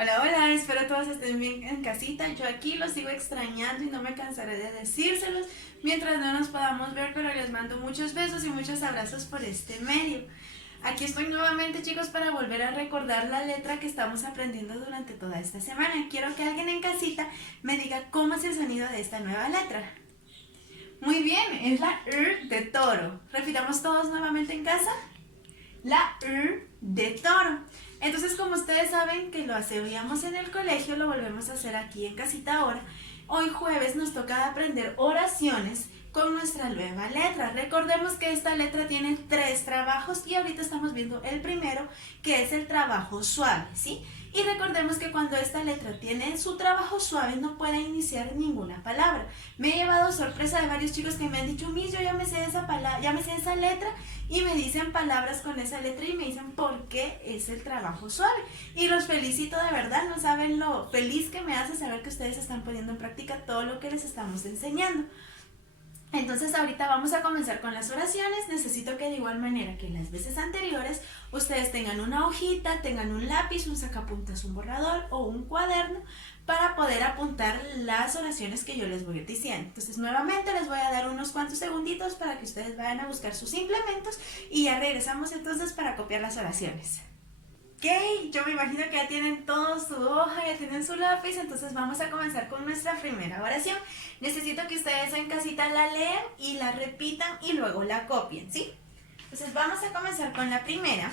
Hola, hola, espero todos estén bien en casita. Yo aquí los sigo extrañando y no me cansaré de decírselos mientras no nos podamos ver, pero les mando muchos besos y muchos abrazos por este medio. Aquí estoy nuevamente, chicos, para volver a recordar la letra que estamos aprendiendo durante toda esta semana. Quiero que alguien en casita me diga cómo es el sonido de esta nueva letra. Muy bien, es la R de toro. Repitamos todos nuevamente en casa. La R de toro. Entonces, como ustedes saben que lo hacíamos en el colegio, lo volvemos a hacer aquí en casita ahora. Hoy jueves nos toca aprender oraciones con nuestra nueva letra. Recordemos que esta letra tiene 3 trabajos y ahorita estamos viendo el primero, que es el trabajo suave, ¿sí? Y recordemos que cuando esta letra tiene su trabajo suave no puede iniciar ninguna palabra. Me he llevado sorpresa de varios chicos que me han dicho, Miss, yo ya me sé esa palabra, ya me sé esa letra, y me dicen palabras con esa letra y me dicen por qué es el trabajo suave. Y los felicito de verdad, no saben lo feliz que me hace saber que ustedes están poniendo en práctica todo lo que les estamos enseñando. Entonces ahorita vamos a comenzar con las oraciones. Necesito que de igual manera que las veces anteriores ustedes tengan una hojita, tengan un lápiz, un sacapuntas, un borrador o un cuaderno para poder apuntar las oraciones que yo les voy diciendo. Entonces nuevamente les voy a dar unos cuantos segunditos para que ustedes vayan a buscar sus implementos y ya regresamos entonces para copiar las oraciones. Ok, yo me imagino que ya tienen todo su hoja, ya tienen su lápiz, entonces vamos a comenzar con nuestra primera oración. Necesito que ustedes en casita la lean y la repitan y luego la copien, ¿sí? Entonces vamos a comenzar con la primera.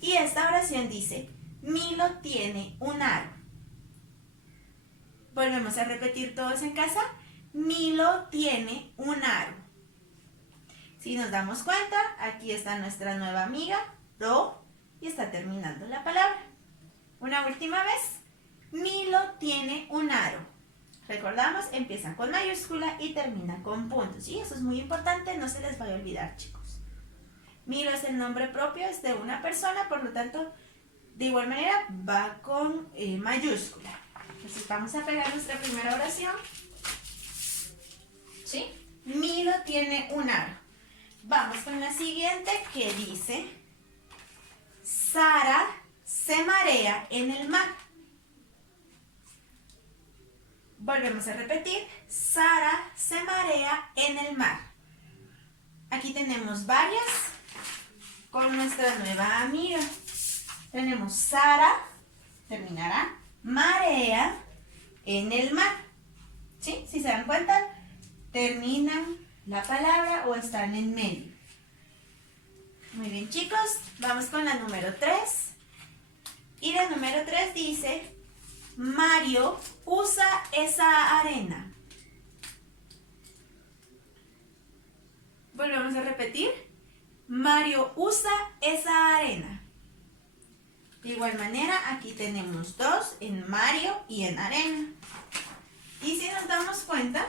Y esta oración dice, Milo tiene un aro. Volvemos a repetir todos en casa. Milo tiene un aro. Si nos damos cuenta, aquí está nuestra nueva amiga, Ro. Y está terminando la palabra. Una última vez. Milo tiene un aro. Recordamos, empieza con mayúscula y termina con puntos. Y eso es muy importante, no se les vaya a olvidar, chicos. Milo es el nombre propio, es de una persona, por lo tanto, de igual manera va con mayúscula. Entonces vamos a pegar nuestra primera oración. ¿Sí? Milo tiene un aro. Vamos con la siguiente que dice... Sara se marea en el mar. Volvemos a repetir. Sara se marea en el mar. Aquí tenemos varias con nuestra nueva amiga. Tenemos Sara, terminará, marea en el mar. ¿Sí? Si se dan cuenta, terminan la palabra o están en medio. Muy bien, chicos, vamos con la número 3. Y la número 3 dice, Mario usa esa arena. Volvemos a repetir. Mario usa esa arena. De igual manera, aquí tenemos 2 en Mario y en arena. Y si nos damos cuenta,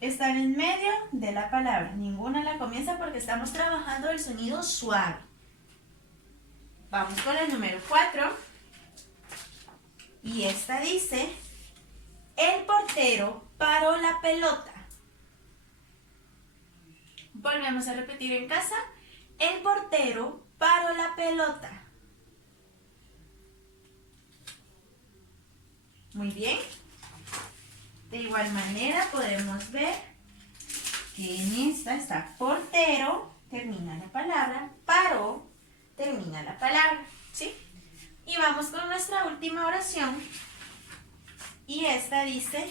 están en medio de la palabra. Ninguna la comienza porque estamos trabajando el sonido suave. Vamos con el número 4. Y esta dice, el portero paró la pelota. Volvemos a repetir en casa. El portero paró la pelota. Muy bien. De igual manera podemos ver que en esta está portero, termina la palabra, paró, termina la palabra, ¿sí? Y vamos con nuestra última oración. Y esta dice,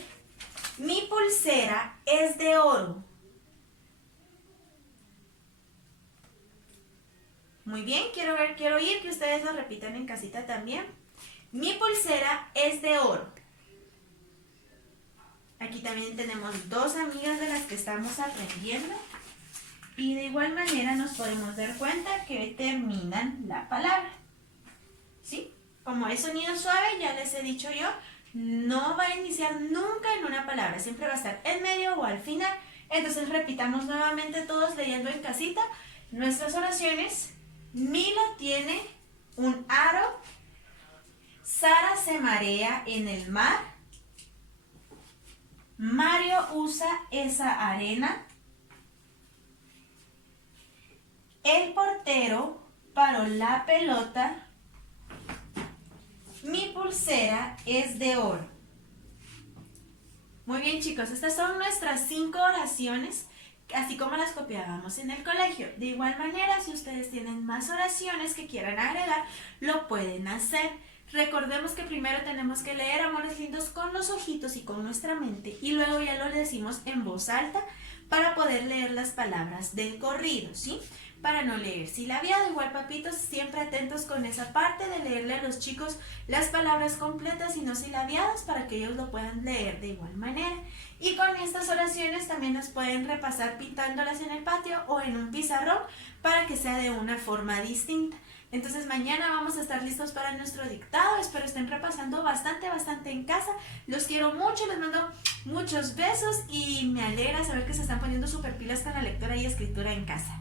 mi pulsera es de oro. Muy bien, quiero oír que ustedes lo repitan en casita también. Mi pulsera es de oro. Aquí también tenemos 2 amigas de las que estamos aprendiendo. Y de igual manera nos podemos dar cuenta que terminan la palabra. ¿Sí? Como es sonido suave, ya les he dicho yo, no va a iniciar nunca en una palabra. Siempre va a estar en medio o al final. Entonces repitamos nuevamente todos leyendo en casita nuestras oraciones. Milo tiene un aro. Sara se marea en el mar. Mario usa esa arena. El portero paró la pelota. pulsera es de oro. Muy bien, chicos, estas son nuestras 5 oraciones, así como las copiábamos en el colegio. De igual manera, si ustedes tienen más oraciones que quieran agregar, lo pueden hacer. Recordemos que primero tenemos que leer Amores Lindos con los ojitos y con nuestra mente, y luego ya lo decimos en voz alta para poder leer las palabras del corrido, ¿sí? Para no leer silabiado. Igual, papitos, siempre atentos con esa parte de leerle a los chicos las palabras completas y no silabiadas para que ellos lo puedan leer de igual manera. Y con estas oraciones también las pueden repasar pintándolas en el patio o en un pizarrón para que sea de una forma distinta. Entonces mañana vamos a estar listos para nuestro dictado. Espero estén repasando bastante en casa. Los quiero mucho, les mando muchos besos y me alegra saber que se están poniendo súper pilas con la lectura y escritura en casa.